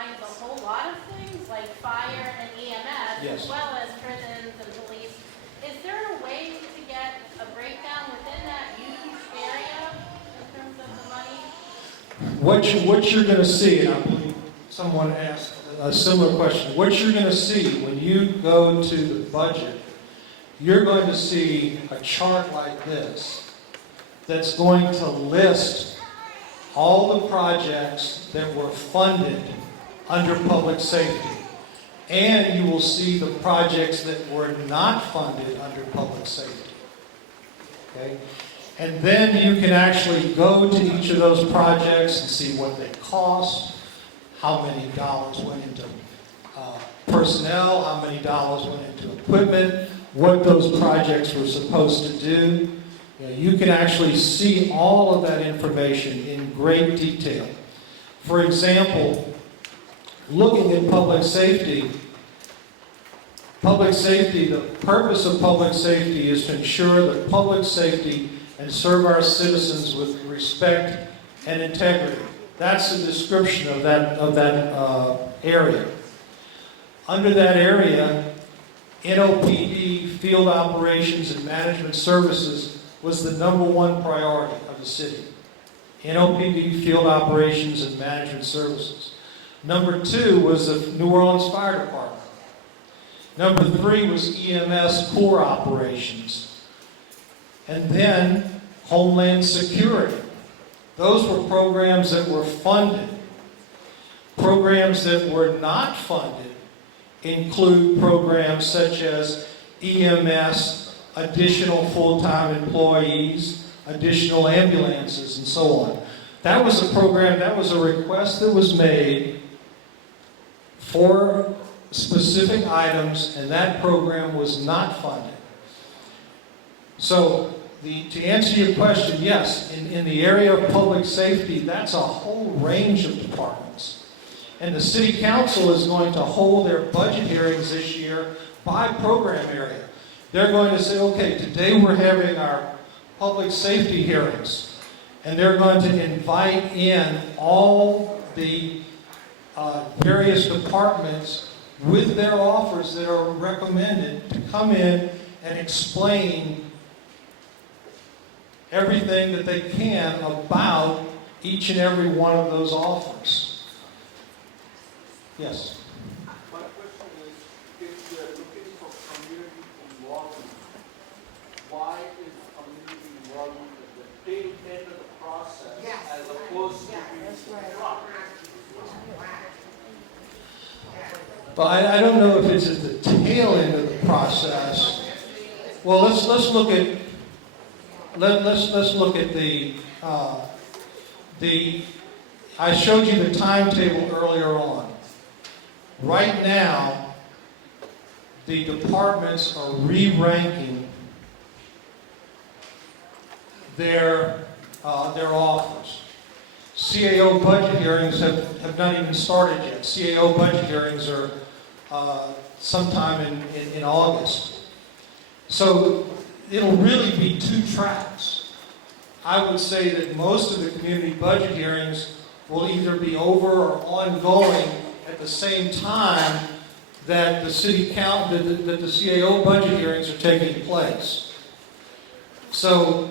combines a whole lot of things like fire and EMS, Yes. as well as prisons and police. Is there a way to get a breakdown within that huge area in terms of the money? What you're going to see, and I believe someone asked a similar question, what you're going to see when you go to the budget, you're going to see a chart like this that's going to list all the projects that were funded under public safety. And you will see the projects that were not funded under public safety. Okay? And then you can actually go to each of those projects and see what they cost, how many dollars went into personnel, how many dollars went into equipment, what those projects were supposed to do. You can actually see all of that information in great detail. For example, looking at public safety, the purpose of public safety is to ensure that public safety and serve our citizens with respect and integrity. That's the description of that area. Under that area, NOPD, Field Operations and Management Services, was the #1 priority of the city. NOPD, Field Operations and Management Services. Number 2 was the New Orleans Fire Department. Number 3 was EMS core operations. And then Homeland Security. Those were programs that were funded. Programs that were not funded include programs such as EMS, additional full-time employees, additional ambulances, and so on. That was a program, that was a request that was made for specific items, and that program was not funded. So, to answer your question, yes, in the area of public safety, that's a whole range of departments. And the City Council is going to hold their budget hearings this year by program area. They're going to say, okay, today we're having our public safety hearings, and they're going to invite in all the various departments with their offers that are recommended to come in and explain everything that they can about each and every one of those offers. Yes? My question is, if we are looking for community involvement, why is community involvement at the tail end of the process as opposed to being front? But I don't know if it's at the tail end of the process. Well, let's look at the I showed you the timetable earlier on. Right now, the departments are re-ranking their offers. CAO budget hearings have not even started yet. CAO budget hearings are sometime in August. So it'll really be 2 tracks. I would say that most of the community budget hearings will either be over or ongoing at the same time that the that the CAO budget hearings are taking place. So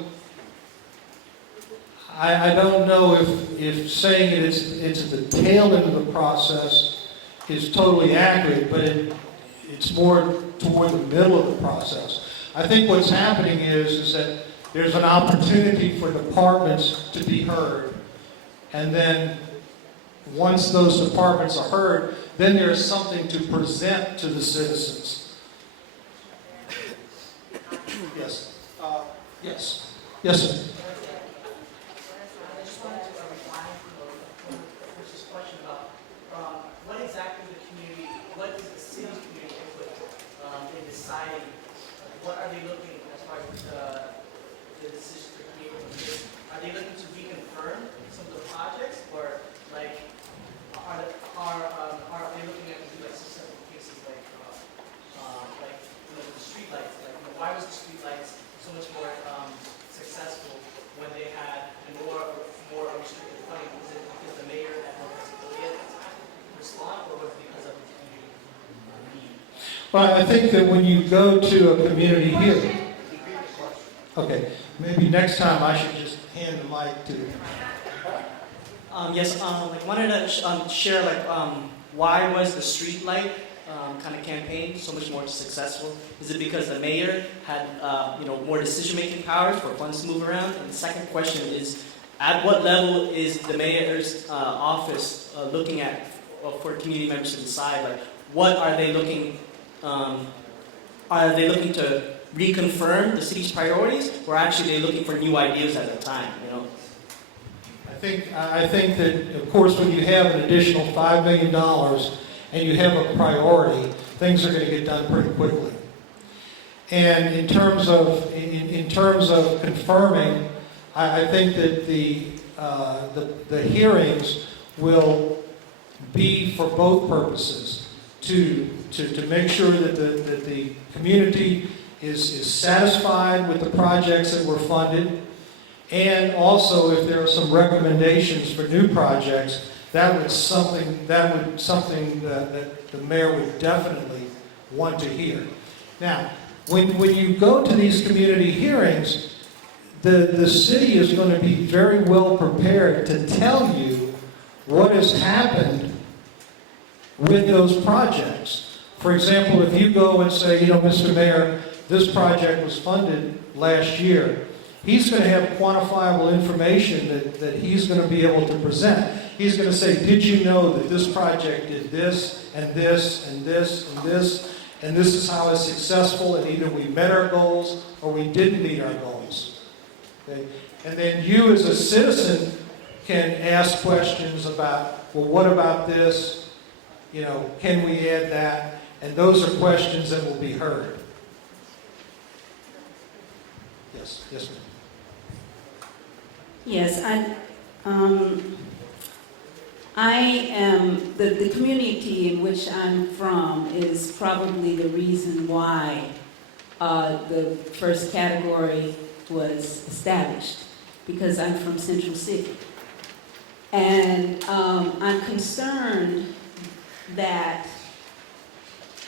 I don't know if saying it's at the tail end of the process is totally accurate, but it's more toward the middle of the process. I think what's happening is that there's an opportunity for departments to be heard, and then once those departments are heard, then there's something to present to the citizens. Yes. Yes. Yes, sir. I just wanted to reply to Chris's question about what exactly what is the city's community input in deciding what are they looking as far as the decision for community? Are they looking to reconfirm some of the projects, or like are they looking at like successful cases like the streetlights? Why was the streetlights so much more successful when they had more restricted funding? Was it because the mayor had more flexibility at the time to respond? But I think that when you go to a community hearing, okay, maybe next time I should just hand the mic to. Yes, like wanted to share like why was the street light kind of campaign so much more successful? Is it because the mayor had more decision-making powers for funds to move around? And the second question is, at what level is the mayor's office looking at for community members to decide? Like, what are they looking? Are they looking to reconfirm the city's priorities, or actually they looking for new ideas at the time? You know. I think that, of course, when you have an additional $5 million and you have a priority, things are going to get done pretty quickly. And in terms of confirming, I think that the hearings will be for both purposes, to make sure that the community is satisfied with the projects that were funded. And also, if there are some recommendations for new projects, that would something that the mayor would definitely want to hear. Now, when you go to these community hearings, the city is going to be very well prepared to tell you what has happened with those projects. For example, if you go and say, Mr. Mayor, this project was funded last year, he's going to have quantifiable information that he's going to be able to present. He's going to say, did you know that this project did this, and this, and this, and this, and this is how it's successful, and either we met our goals or we didn't meet our goals. Okay? And then you as a citizen can ask questions about, well, what about this? Can we add that? And those are questions that will be heard. Yes, ma'am. Yes, I am, the community in which I'm from is probably the reason why the first category was established, because I'm from Central City. And I'm concerned that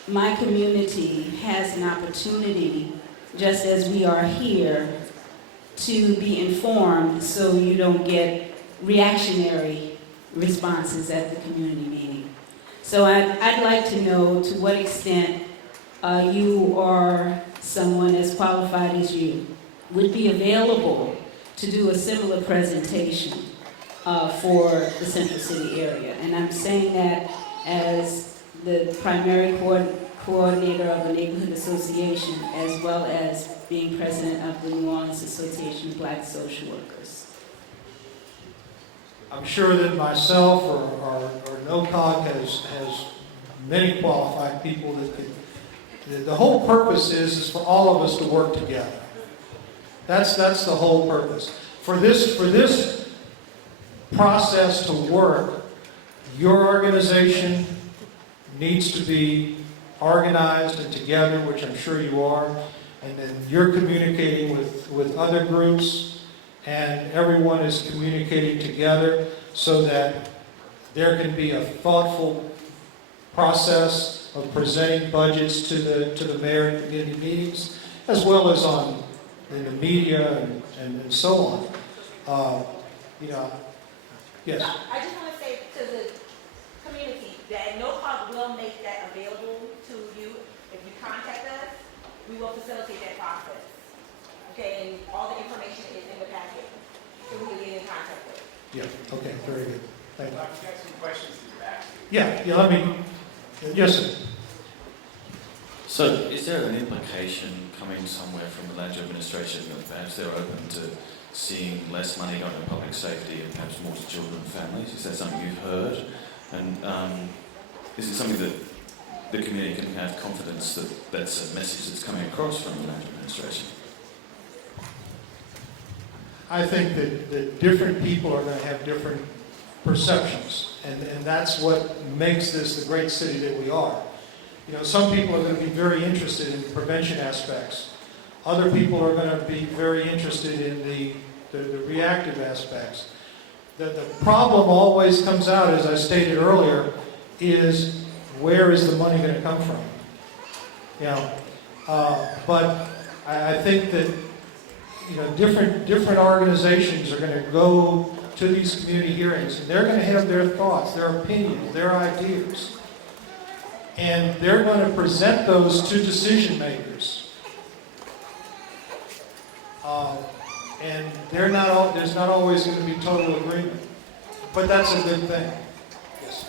my community has an opportunity, just as we are here, to be informed so you don't get reactionary responses at the community meeting. So I'd like to know to what extent you or someone as qualified as you would be available to do a similar presentation for the Central City area. And I'm saying that as the primary coordinator of the neighborhood association, as well as being president of the New Orleans Association of Black Social Workers. I'm sure that myself or NOCOG has many qualified people that could. The whole purpose is for all of us to work together. That's the whole purpose. For this process to work, your organization needs to be organized and together, which I'm sure you are, and then you're communicating with other groups, and everyone is communicating together so that there can be a thoughtful process of presenting budgets to the mayor at community meetings, as well as in the media and so on. Yes. I just want to say to the community that NOCOG will make that available to you. If you contact us, we will facilitate that process. Okay, and all the information is in the packet, so we can get in contact with. Yeah, okay, very good. Thank you. I've got some questions in the back. Yes, sir. So, is there an implication coming somewhere from the land administration that perhaps they're open to seeing less money going to public safety and perhaps more to children and families? Is that something you've heard? And is it something that the community can have confidence that that's a message that's coming across from the land administration? I think that different people are going to have different perceptions, and that's what makes this the great city that we are. Some people are going to be very interested in prevention aspects. Other people are going to be very interested in the reactive aspects. The problem always comes out, as I stated earlier, is where is the money going to come from? you know. But I think that, you know, different organizations are going to go to these community hearings, and they're going to have their thoughts, their opinions, their ideas. And they're going to present those to decision makers. And there's not always going to be total agreement. But that's a good thing. Yes.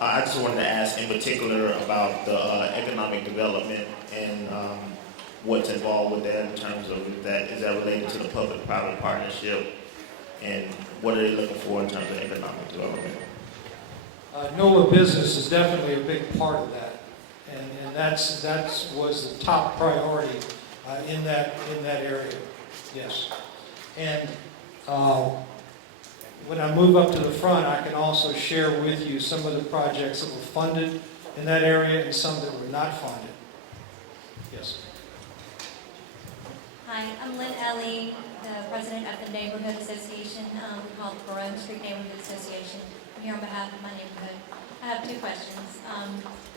I just wanted to ask in particular about the economic development and what's involved with that in terms of that. Is that related to the public-private partnership? And what are they looking for in terms of economic development? NOLA business is definitely a big part of that. And that was the top priority in that area. Yes. And when I move up to the front, I can also share with you some of the projects that were funded in that area and some that were not funded. Yes. Hi, I'm Lynn Ellie, the president of the Neighborhood Association. We call it the Barone Street Neighborhood Association. I'm here on behalf of my neighborhood. I have two questions.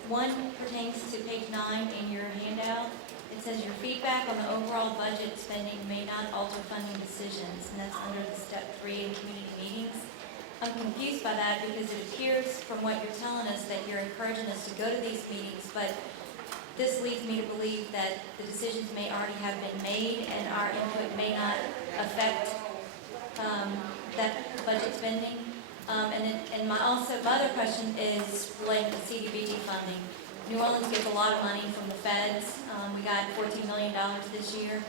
One pertains to page 9 in your handout. It says your feedback on the overall budget spending may not alter funding decisions, and that's under the step 3 in community meetings. I'm confused by that because it appears from what you're telling us that you're encouraging us to go to these meetings, but this leads me to believe that the decisions may already have been made and our input may not affect that budget spending. And my other question is related to CDBG funding. New Orleans gets a lot of money from the feds. We got $14 million this year,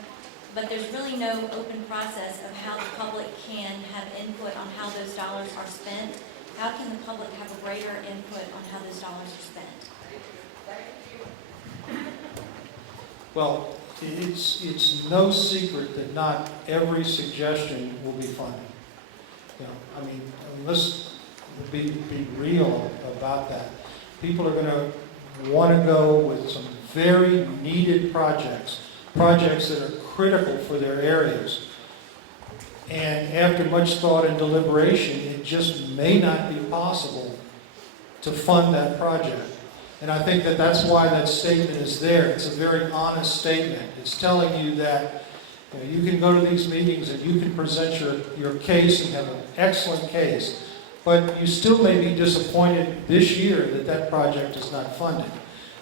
but there's really no open process of how the public can have input on how those dollars are spent. How can the public have a greater input on how those dollars are spent? Well, it's no secret that not every suggestion will be funded. You know, I mean, let's be real about that. People are going to want to go with some very needed projects that are critical for their areas. And after much thought and deliberation, it just may not be possible to fund that project. And I think that that's why that statement is there. It's a very honest statement. It's telling you that you can go to these meetings and you can present your case and have an excellent case, but you still may be disappointed this year that project is not funded.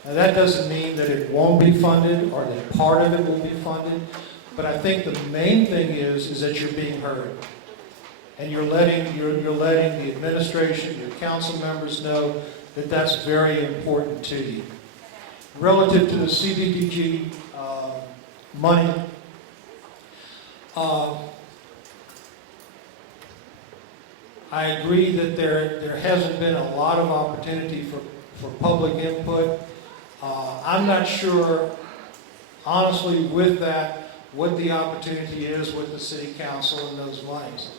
Now that doesn't mean that it won't be funded or that part of it will be funded, but I think the main thing is that you're being heard. And you're letting the administration, your council members know that that's very important to you. Relative to the CDBG money, I agree that there hasn't been a lot of opportunity for public input. I'm not sure, honestly, with that, what the opportunity is with the city council and those monies.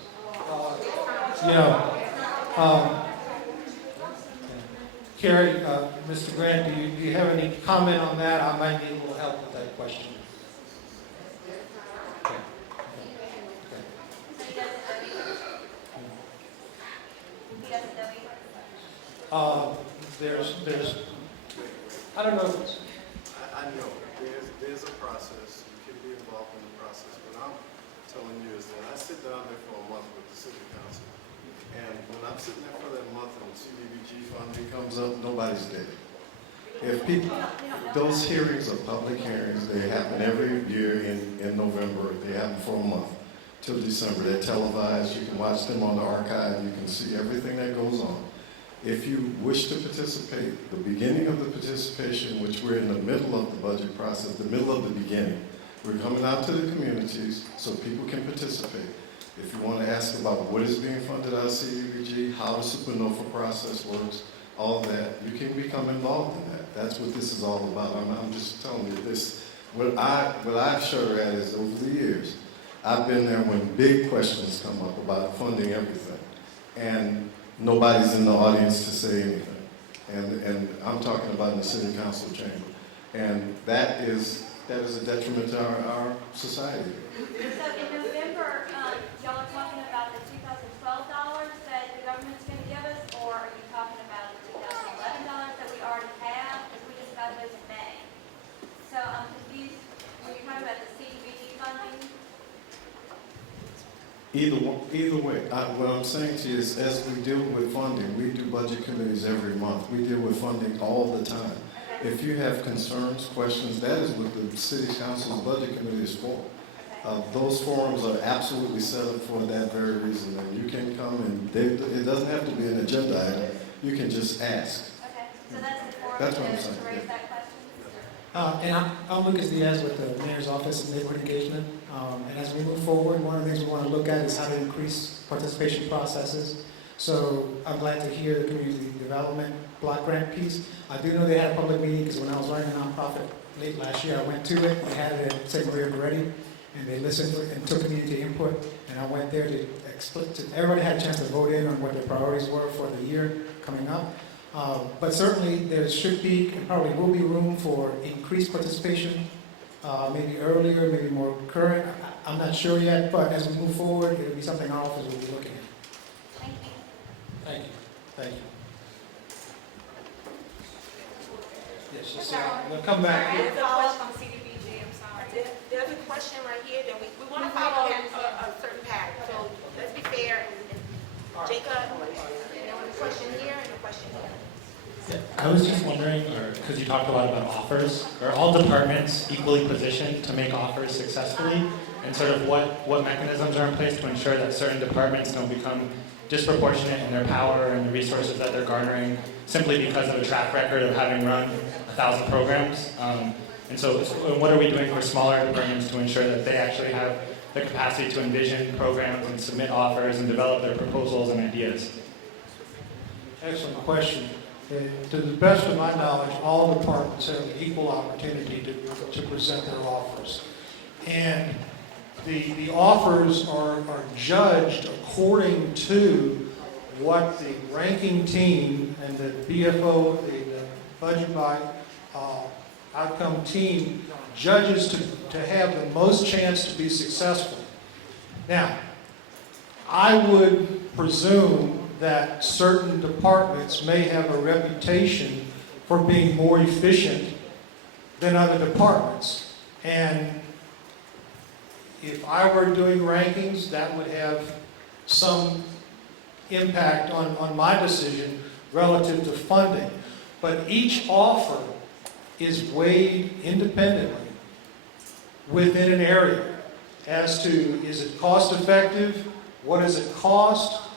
Carrie, Mr. Grant, do you have any comment on that? I might need a little help with that question. There's, I don't know if it's... I know, there's a process, you can be involved in the process, but I'm telling you is that I sit down there for a month with the city council, and when I'm sitting there for that month and the CDBG funding comes up, nobody's there. If people, those hearings are public hearings, they happen every year in November, they happen for a month till December, they're televised, you can watch them on the archive, you can see everything that goes on. If you wish to participate, the beginning of the participation, which we're in the middle of the budget process, the middle of the beginning, we're coming out to the communities so people can participate. If you want to ask about what is being funded out of CDBG, how the Supernova process works, all that, you can become involved in that. That's what this is all about. I'm just telling you this. What I've shuddered at is over the years, I've been there when big questions come up about funding everything. And nobody's in the audience to say anything. And I'm talking about in the city council chamber. And that is a detriment to our society. So in November, y'all are talking about the 2012 dollars that the government's going to give us, or are you talking about the 2011 dollars that we already have? Because we just got Either way, what I'm saying to you is, as we deal with funding, we do budget committees every month. We deal with funding all the time. If you have concerns, questions, that is what the city council's budget committee is for. Those forums are absolutely set up for that very reason, and you can come and it doesn't have to be an agenda item. You can just ask. Okay, so that's the forum That's what I'm to saying, raise yeah. that question? And I'm Lucas Diaz with the Mayor's Office of Neighborhood Engagement. And as we move forward, one of the things we want to look at is how to increase participation processes. So I'm glad to hear the community development block grant piece. I do know they had a public meeting because when I was running a nonprofit late last year, I went to it. They had it at St. Maria Goretti, and they listened and took community input. And I went there to explain to everybody had a chance to vote in on what their priorities were for the year coming up. But certainly there should be and probably will be room for increased participation, maybe earlier, maybe more current. I'm not sure yet, but as we move forward, it'll be something our office will be looking at. Thank you. Thank you. Thank you. Yes, yes, we'll come back here. There's a question from CDBG, I'm sorry. There's a question right here that we want to follow a certain pattern, so let's be fair. Jacob, there was a question here and a question here. I was just wondering, because you talked a lot about offers, are all departments equally positioned to make offers successfully? And sort of what mechanisms are in place to ensure that certain departments don't become disproportionate in their power and the resources that they're garnering simply because of a track record of having run 1,000 programs? And so what are we doing for smaller departments to ensure that they actually have the capacity to envision programs and submit offers and develop their proposals and ideas? Excellent question. To the best of my knowledge, all departments have an equal opportunity to present their offers. And the offers are judged according to what the ranking team and the BFO, the budget by outcome team, judges to have the most chance to be successful. Now, I would presume that certain departments may have a reputation for being more efficient than other departments. And if I were doing rankings, that would have some impact on my decision relative to funding. But each offer is weighed independently within an area as to, is it cost effective? What does it cost?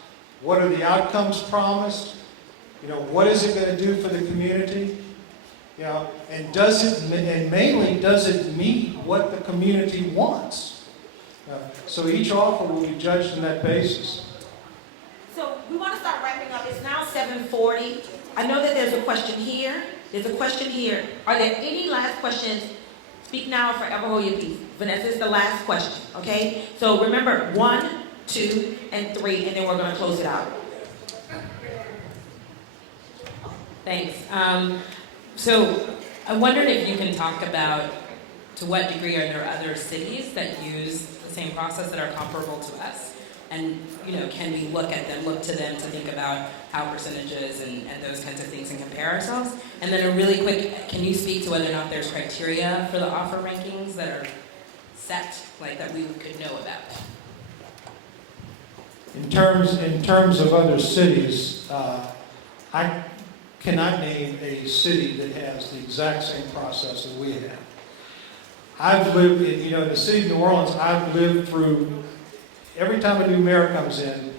What are the outcomes promised? What is it going to do for the community? And mainly, does it meet what the community wants? So each offer will be judged on that basis. So we want to start wrapping up. It's now 7:40. I know that there's a question here. There's a question here. Are there any last questions? Speak now or forever hold your peace. Vanessa is the last question, okay? So remember, 1, 2, and 3, and then we're going to close it out. Thanks. So I wondered if you can talk about to what degree are there other cities that use the same process that are comparable to us? And, can we look to them to think about how percentages and those kinds of things and compare ourselves? And then a really quick, can you speak to whether or not there's criteria for the offer rankings that are set, like that we could know about? In terms of other cities, I cannot name a city that has the exact same process that we have. I've lived in, the city of New Orleans, I've lived through, every time a new mayor comes in,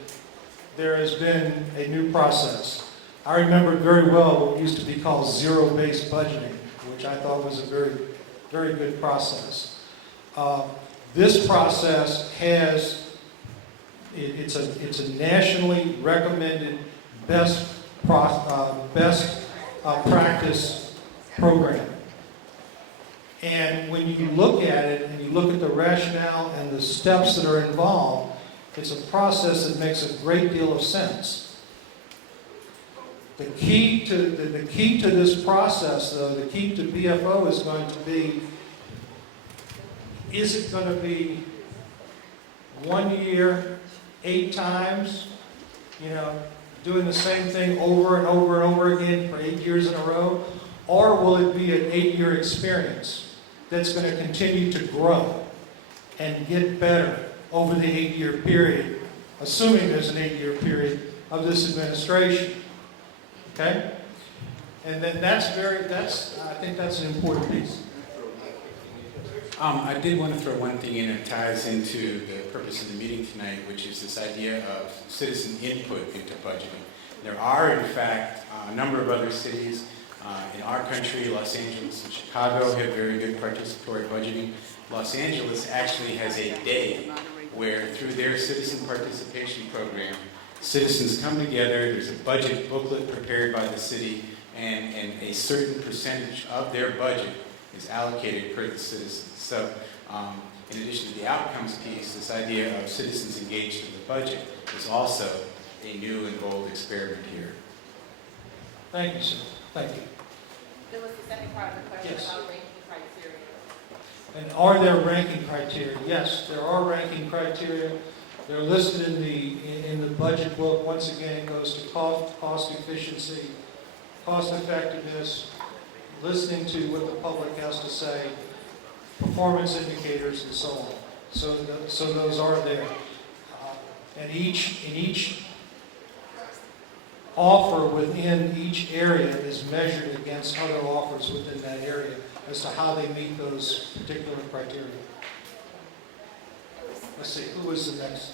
there has been a new process. I remember very well what used to be called zero-based budgeting, which I thought was a very, very good process. This process has, it's a nationally recommended best practice program. And when you look at it and you look at the rationale and the steps that are involved, it's a process that makes a great deal of sense. The key to this process, though, the key to BFO is going to be, is it going to be 1 year, 8 times, doing the same thing over and over and over again for 8 years in a row? Or will it be an 8-year experience that's going to continue to grow and get better over the 8-year period, assuming there's an 8-year period of this administration. Okay? And then I think that's an important piece. I did want to throw one thing in that ties into the purpose of the meeting tonight, which is this idea of citizen input into budgeting. There are, in fact, a number of other cities in our country. Los Angeles and Chicago have very good participatory budgeting. Los Angeles actually has a day where, through their citizen participation program, citizens come together, there's a budget booklet prepared by the city, and a certain percentage of their budget is allocated per the citizens. So, in addition to the outcomes piece, this idea of citizens engaged in the budget is also a new and bold experiment here. Thank you, sir. Thank you. There was the second part of the question Yes. about ranking criteria. And are there ranking criteria? Yes, there are ranking criteria. They're listed in the budget book. Once again, it goes to cost efficiency, cost effectiveness, listening to what the public has to say, performance indicators, and so on. So those are there. And each offer within each area is measured against other offers within that area as to how they meet those particular criteria. Let's see, who is the next?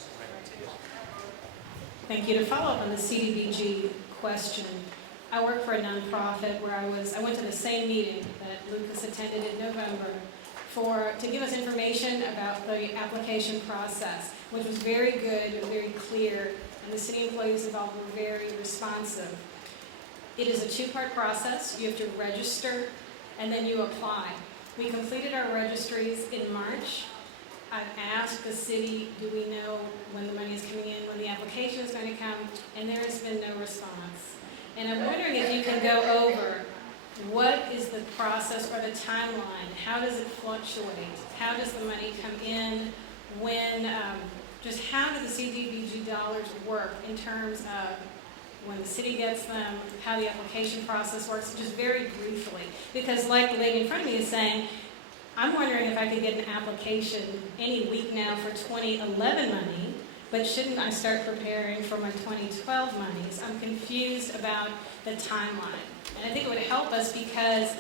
Thank you. To follow up on the CDBG question, I work for a nonprofit where I went to the same meeting that Lucas attended in November to give us information about the application process, which was very good and very clear, and the city employees involved were very responsive. It is a two-part process. You have to register and then you apply. We completed our registries in March. I've asked the city, do we know when the money is coming in, when the application is going to come, and there has been no response. And I'm wondering if you can go over what is the process or the timeline? How does it fluctuate? How does the money come in? When, just how do the CDBG dollars work in terms of when the city gets them, how the application process works, just very briefly? Because like the lady in front of me is saying, I'm wondering if I could get an application any week now for 2011 money, but shouldn't I start preparing for my 2012 monies? I'm confused about the timeline. And I think it would help us because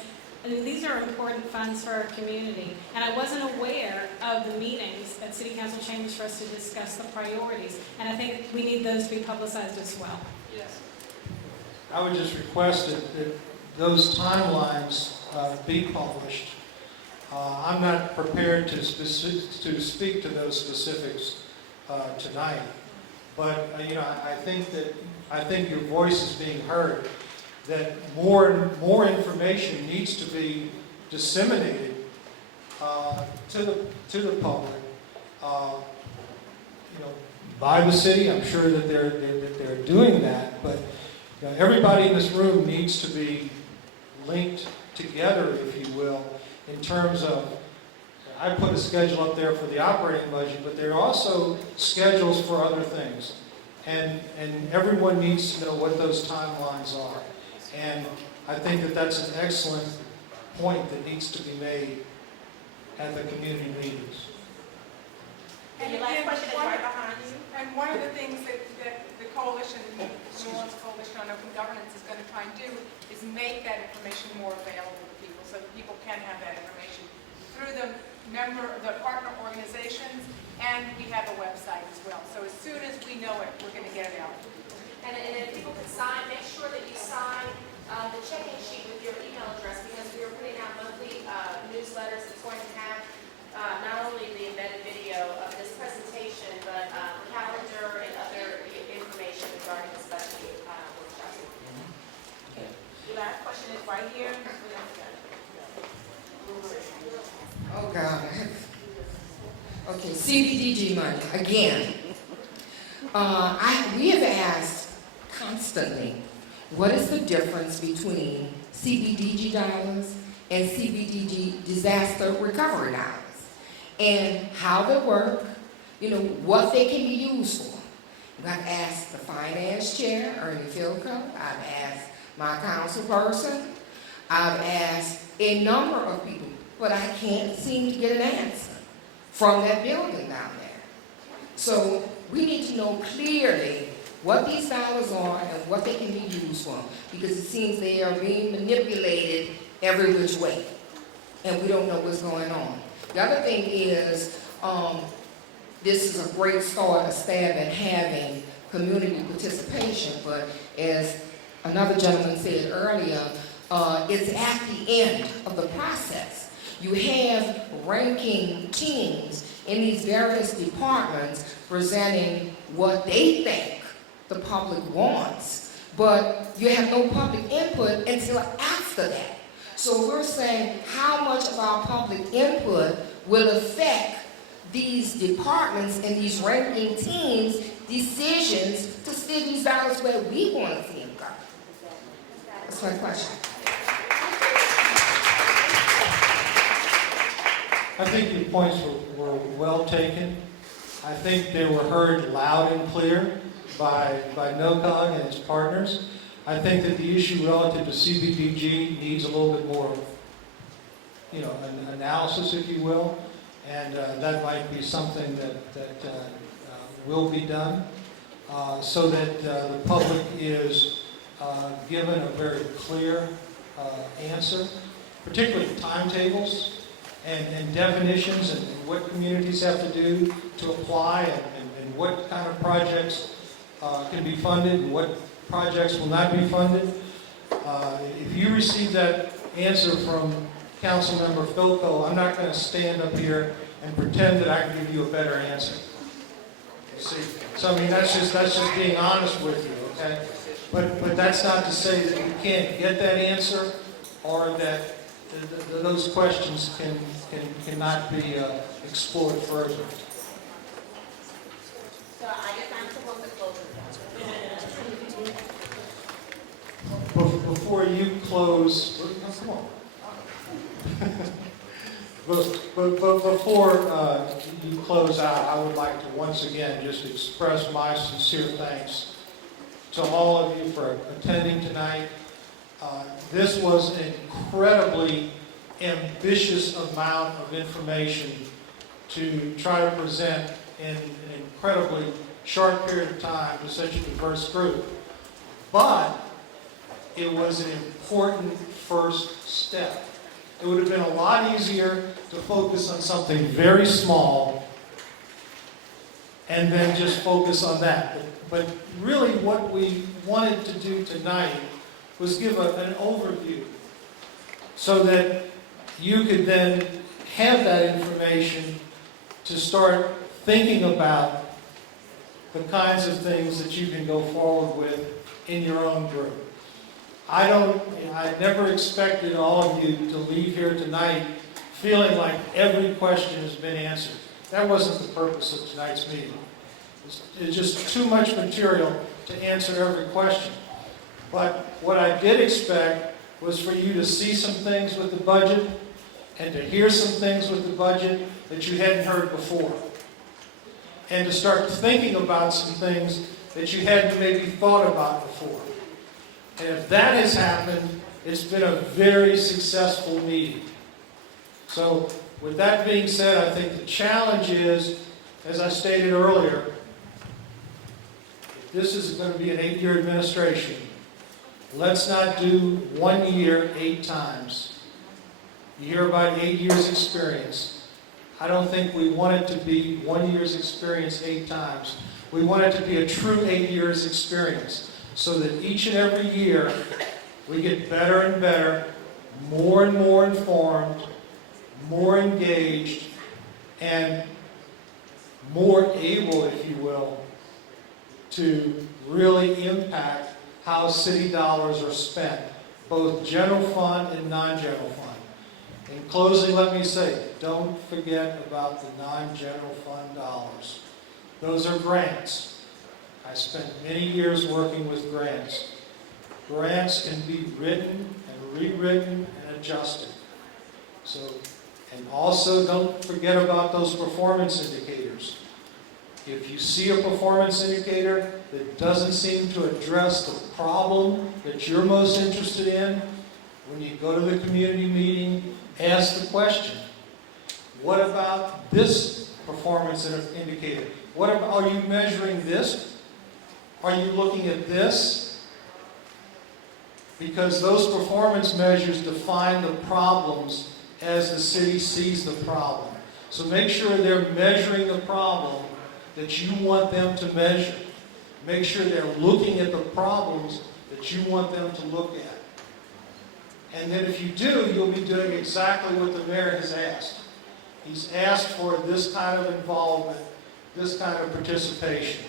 these are important funds for our community. And I wasn't aware of the meetings at City Council chambers for us to discuss the priorities. And I think we need those to be publicized as well. Yes. I would just request that those timelines be published. I'm not prepared to speak to those specifics tonight, but I think your voice is being heard. That more information needs to be disseminated to the public, by the city. I'm sure that they're doing that, but everybody in this room needs to be linked together, if you will, in terms of, I put a schedule up there for the operating budget, but there are also schedules for other things. And everyone needs to know what those timelines are. And I think that that's an excellent point that needs to be made at the community meetings. And your last question is right behind you. And one of the things that the coalition, the New Orleans Coalition on Open Governance is going to try and do is make that information more available to people so that people can have that information through the partner organizations, and we have a website as well. So as soon as we know it, we're going to get it out. And if people could sign, make sure that you sign the check-in sheet with your email address, because we are putting out monthly newsletters that's going to have not only the embedded video of this presentation, but the calendar and other information regarding this budget workshop. Your last question is right here. Oh, God. Okay, CDBG money, again. We have asked constantly, what is the difference between CBDG dollars and CBDG disaster recovery dollars? And how they work, what they can be used for. I've asked the finance chair, Ernie Philco. I've asked my council person. I've asked a number of people, but I can't seem to get an answer from that building down there. So we need to know clearly what these dollars are and what they can be used for, because it seems they are being manipulated every which way, and we don't know what's going on. The other thing is, this is a great start, a stab at having community participation, but as another gentleman said earlier, it's at the end of the process. You have ranking teams in these various departments presenting what they think the public wants, but you have no public input until after that. So we're saying how much of our public input will affect these departments and these ranking teams' decisions to steer these dollars where we want to see them go. That's my question. I think your points were well taken. I think they were heard loud and clear by NOCOG and its partners. I think that the issue relative to CBDG needs a little bit more, an analysis, if you will, and that might be something that will be done so that the public is given a very clear answer, particularly timetables and definitions and what communities have to do to apply and what kind of projects can be funded and what projects will not be funded. If you receive that answer from Councilmember Philco, I'm not going to stand up here and pretend that I can give you a better answer. You see? So I mean, that's just being honest with you, okay? But that's not to say that you can't get that answer or that those questions cannot be explored further. So I guess I'm supposed to close it. Before you close, come on. But before you close out, I would like to once again just express my sincere thanks to all of you for attending tonight. This was an incredibly ambitious amount of information to try to present in an incredibly short period of time to such a diverse group. But it was an important first step. It would have been a lot easier to focus on something very small and then just focus on that. But really what we wanted to do tonight was give an overview so that you could then have that information to start thinking about the kinds of things that you can go forward with in your own group. I never expected all of you to leave here tonight feeling like every question has been answered. That wasn't the purpose of tonight's meeting. It's just too much material to answer every question. But what I did expect was for you to see some things with the budget and to hear some things with the budget that you hadn't heard before. And to start thinking about some things that you hadn't maybe thought about before. And if that has happened, it's been a very successful meeting. So with that being said, I think the challenge is, as I stated earlier, if this is going to be an 8-year administration, let's not do 1 year 8 times. You hear about 8 years experience. I don't think we want it to be 1 year's experience 8 times. We want it to be a true 8 years experience so that each and every year we get better and better, more and more informed, more engaged, and more able, if you will, to really impact how city dollars are spent, both general fund and non-general fund. In closing, let me say, don't forget about the non-general fund dollars. Those are grants. I spent many years working with grants. Grants can be written and rewritten and adjusted. And also don't forget about those performance indicators. If you see a performance indicator that doesn't seem to address the problem that you're most interested in, when you go to the community meeting, ask the question, what about this performance indicator Are you measuring this? Are you looking at this? Because those performance measures define the problems as the city sees the problem. So make sure they're measuring the problem that you want them to measure. Make sure they're looking at the problems that you want them to look at. And then if you do, you'll be doing exactly what the mayor has asked. He's asked for this kind of involvement, this kind of participation.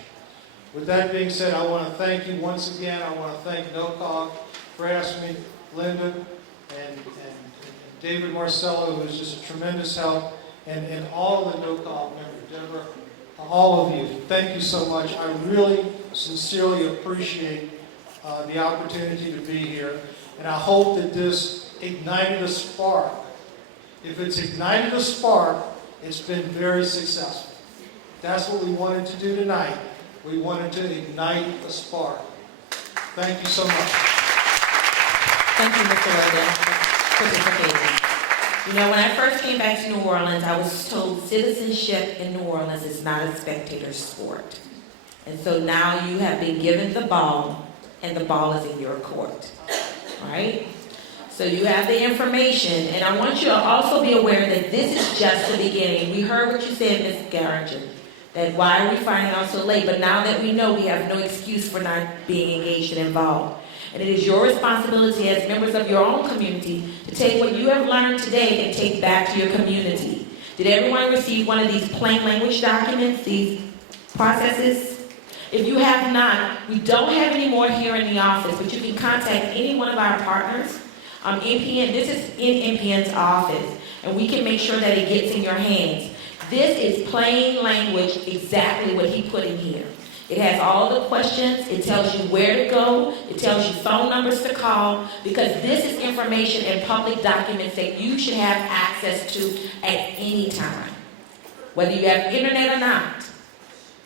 With that being said, I want to thank you once again. I want to thank NOCOG for asking me, Linda, and David Marcello, who's just a tremendous help, and all the NOCOG members, Deborah, all of you. Thank you so much. I really sincerely appreciate the opportunity to be here, and I hope that this ignited a spark. If it's ignited a spark, it's been very successful. That's what we wanted to do tonight. We wanted to ignite a spark. Thank you so much. Thank you, Mr. Roden, for participating. You know, when I first came back to New Orleans, I was told citizenship in New Orleans is not a spectator sport. And so now you have been given the ball, and the ball is in your court, right? So you have the information, and I want you to also be aware that this is just the beginning. We heard what you said, Ms. Garringer, that why are we finding out so late? But now that we know, we have no excuse for not being engaged and involved. And it is your responsibility as members of your own community to take what you have learned today and take back to your community. Did everyone receive one of these plain language documents, these processes? If you have not, we don't have any more here in the office, but you can contact any one of our partners. NPN, this is in NPN's office, and we can make sure that it gets in your hands. This is plain language, exactly what he put in here. It has all the questions, it tells you where to go, it tells you phone numbers to call, because this is information and public documents that you should have access to at any time. Whether you have internet or not,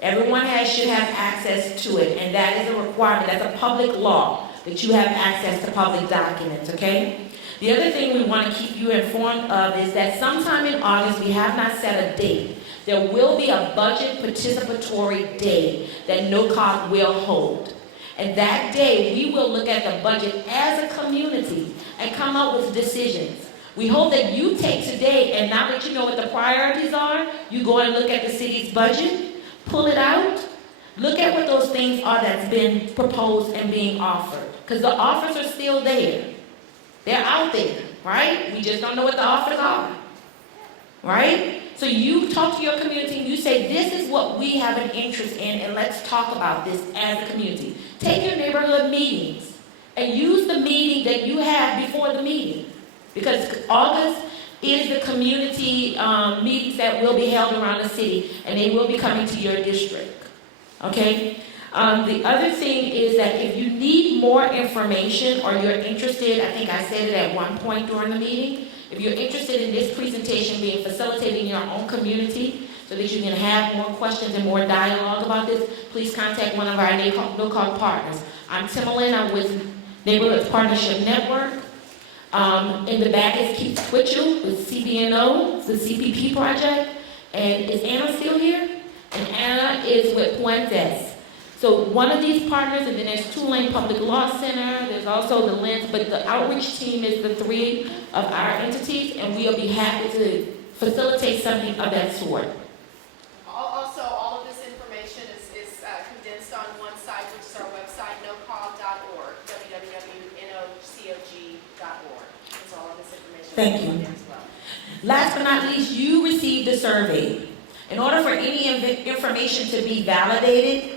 everyone should have access to it, and that is a requirement, that's a public law, that you have access to public documents, okay? The other thing we want to keep you informed of is that sometime in August, we have not set a date. There will be a budget participatory day that NOCOG will hold. And that day, we will look at the budget as a community and come up with decisions. We hope that you take today, and now that you know what the priorities are, you go and look at the city's budget, pull it out, look at what those things are that's been proposed and being offered. Because the offers are still there. They're out there, right? We just don't know what the offers are, right? So you talk to your community and you say, this is what we have an interest in, and let's talk about this as a community. Take your neighborhood meetings and use the meeting that you have before the meeting. Because August is the community meetings that will be held around the city, and they will be coming to your district, okay? The other thing is that if you need more information or you're interested, I think I said it at one point during the meeting, if you're interested in this presentation being facilitated in your own community so that you can have more questions and more dialogue about this, please contact one of our NOCOG partners. I'm Timberland, I'm with Neighborhood Partnership Network. In the back is Keith Twitchell with CBNO, the CPP project. And is Anna still here? And Anna is with Puentes. So one of these partners, and then there's Tulane Public Law Center, there's also the LENS, but the outreach team is the three of our entities, and we'll be happy to facilitate something of that sort. Also, all of this information is condensed on one site, which is our website, nocog.org, www.nocog.org. It's all of this information. Thank you. There as well. Last but not least, you received a survey. In order for any information to be validated,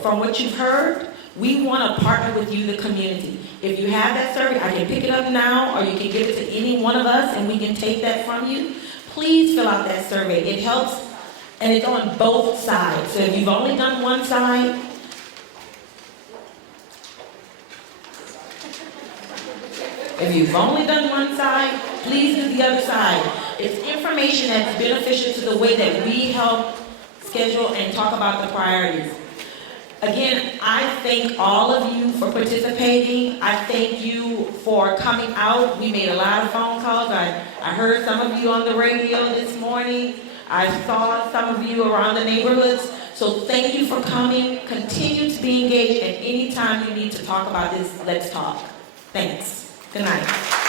from what you've heard, we want to partner with you, the community. If you have that survey, I can pick it up now, or you can give it to any one of us, and we can take that from you. Please fill out that survey. It helps, and it's on both sides. So if you've only done one side, please do the other side. It's information that's beneficial to the way that we help schedule and talk about the priorities. Again, I thank all of you for participating. I thank you for coming out. We made a lot of phone calls. I heard some of you on the radio this morning. I saw some of you around the neighborhoods. So thank you for coming. Continue to be engaged, and anytime you need to talk about this, let's talk. Thanks. Good night.